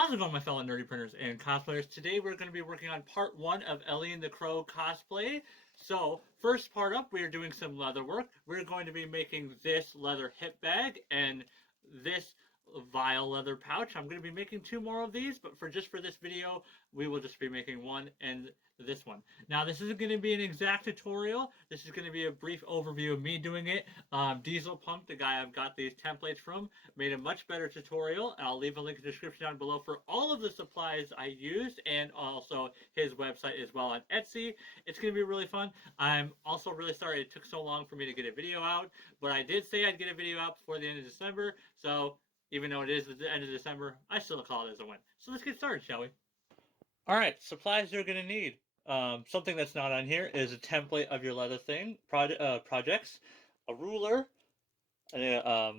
How's it going, my fellow nerdy printers and cosplayers? Today we're going to be working on part 1 of Ellie and the Crow cosplay. So, first part up, we are doing some leather work. We're going to be making this leather hip bag and this vial leather pouch. I'm going to be making 2 more of these, but for this video, we will just be making one and this one. Now, this isn't going to be an exact tutorial. This is going to be a brief overview of me doing it. Diesel Punk, the guy I've got these templates from, made a much better tutorial. I'll leave a link in the description down below for all of the supplies I used and also his website as well on Etsy. It's going to be really fun. I'm also really sorry it took so long for me to get a video out, but I did say I'd get a video out before the end of December, so even though it is the end of December, I still call it as a win. So let's get started, shall we? Alright, supplies you're going to need. Something that's not on here is a template of your leather projects, a ruler, a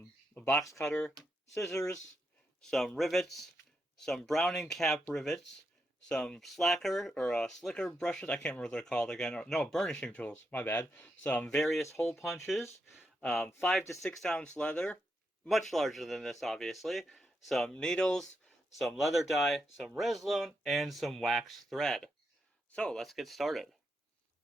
box cutter, scissors, some rivets, some Browning cap rivets, some slacker or slicker brushes. I can't remember what they're called again. No, burnishing tools. My bad. Some various hole punches, 5 to 6 ounce leather, much larger than this, obviously. Some needles, some leather dye, some Reslone, and some wax thread. So let's get started.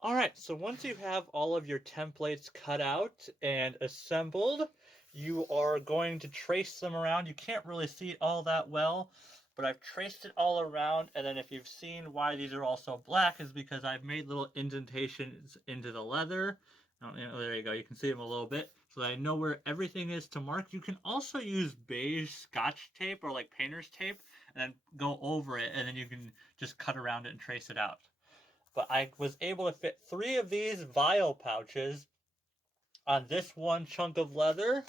All right, so once you have all of your templates cut out and assembled, you are going to trace them around. You can't really see it all that well, but I've traced it all around, and then if you've seen why these are all so black is because I've made little indentations into the leather. Oh, yeah, there you go. You can see them a little bit, so that I know where everything is to mark. You can also use beige Scotch tape or like painter's tape and then go over it, and then you can just cut around it and trace it out. But I was able to fit 3 of these vial pouches on this one chunk of leather.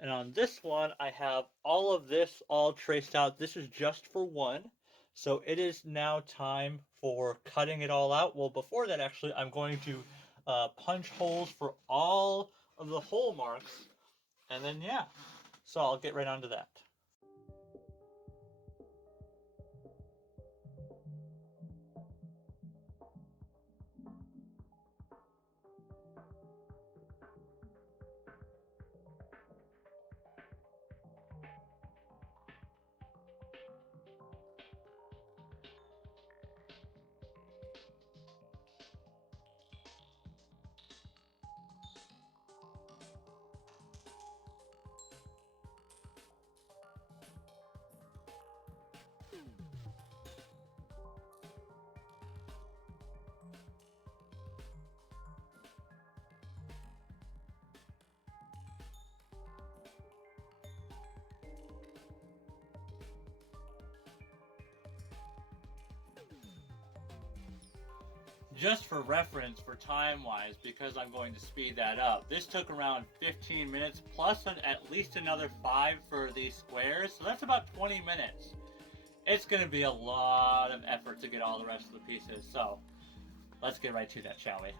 And on this one, I have all of this all traced out. This is just for one. So it is now time for cutting it all out. Well, before that, actually, I'm going to punch holes for all of the hole marks. And then, yeah. So I'll get right onto that. Just for reference, for time-wise, because I'm going to speed that up, this took around 15 minutes, plus at least another 5 for these squares, so that's about 20 minutes. It's going to be a lot of effort to get all the rest of the pieces, so let's get right to that, shall we?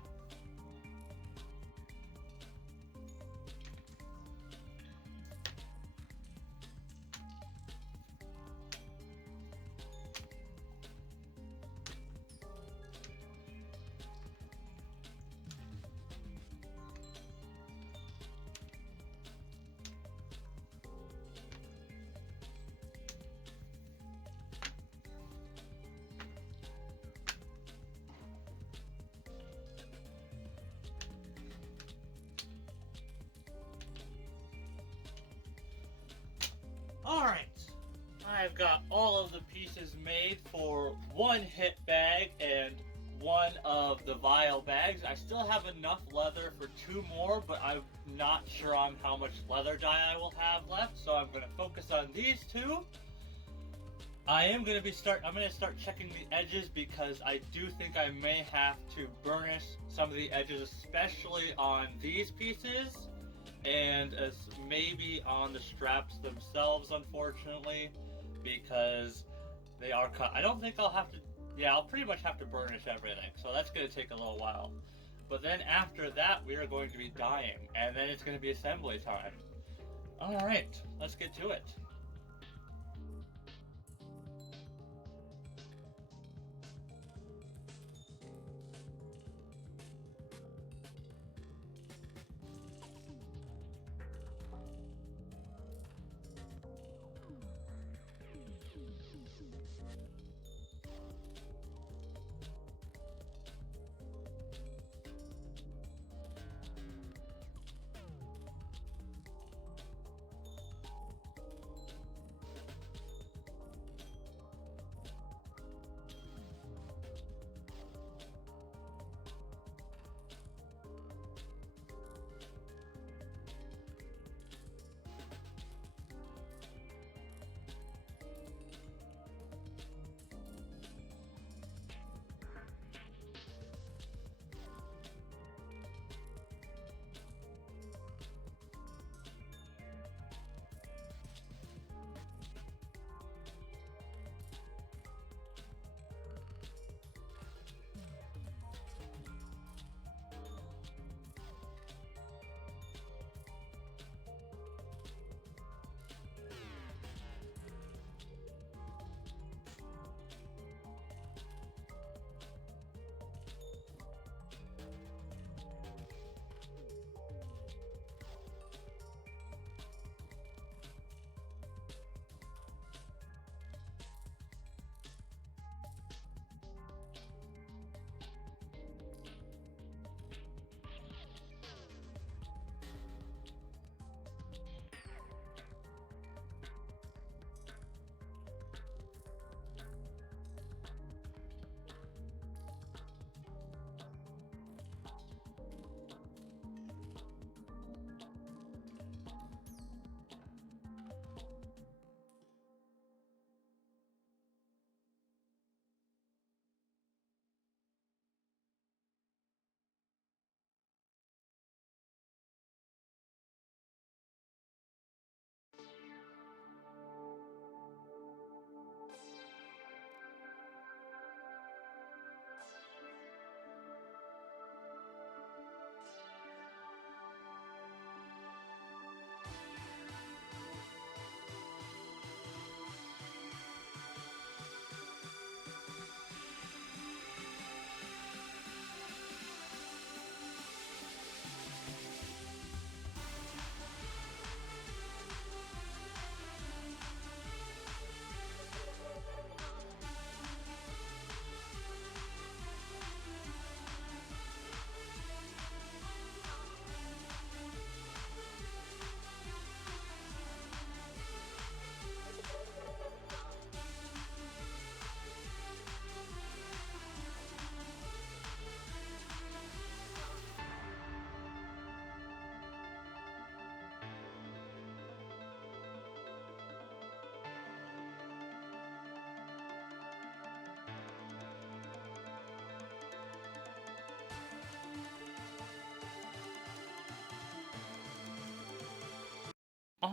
Alright, I've got all of the pieces made for one hip bag and one of the vial bags. I still have enough leather for 2 more, but I'm not sure on how much leather dye I will have left, so I'm going to focus on these 2. I'm going to start checking the edges because I do think I may have to burnish some of the edges, especially on these pieces. And as maybe on the straps themselves, unfortunately, because they are cut. I don't think I'll have to, yeah, I'll pretty much have to burnish everything, so that's going to take a little while. But then after that, we are going to be dyeing, and then it's going to be assembly time. Alright, let's get to it.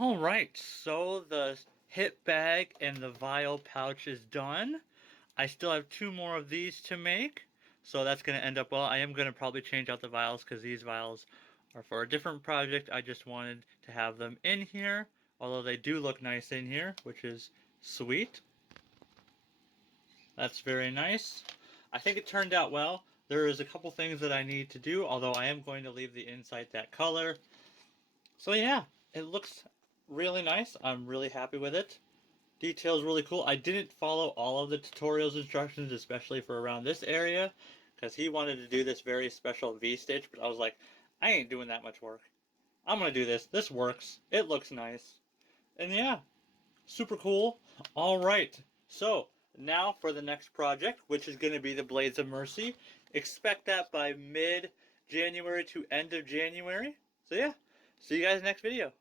Alright, so the hip bag and the vial pouch is done. I still have 2 more of these to make, so that's going to end up well. I am going to probably change out the vials because these vials are for a different project. I just wanted to have them in here, although they do look nice in here, which is sweet. That's very nice. I think it turned out well. There is a couple things that I need to do, although I am going to leave the inside that color. So yeah, it looks really nice. I'm really happy with it. Details really cool. I didn't follow all of the tutorials instructions, especially for around this area, because he wanted to do this very special V-stitch, but I was like, I ain't doing that much work. I'm gonna do this. This works. It looks nice. And yeah, super cool. Alright, so now for the next project, which is going to be the Blades of Mercy. Expect that by mid-January to end of January. So yeah, see you guys next video.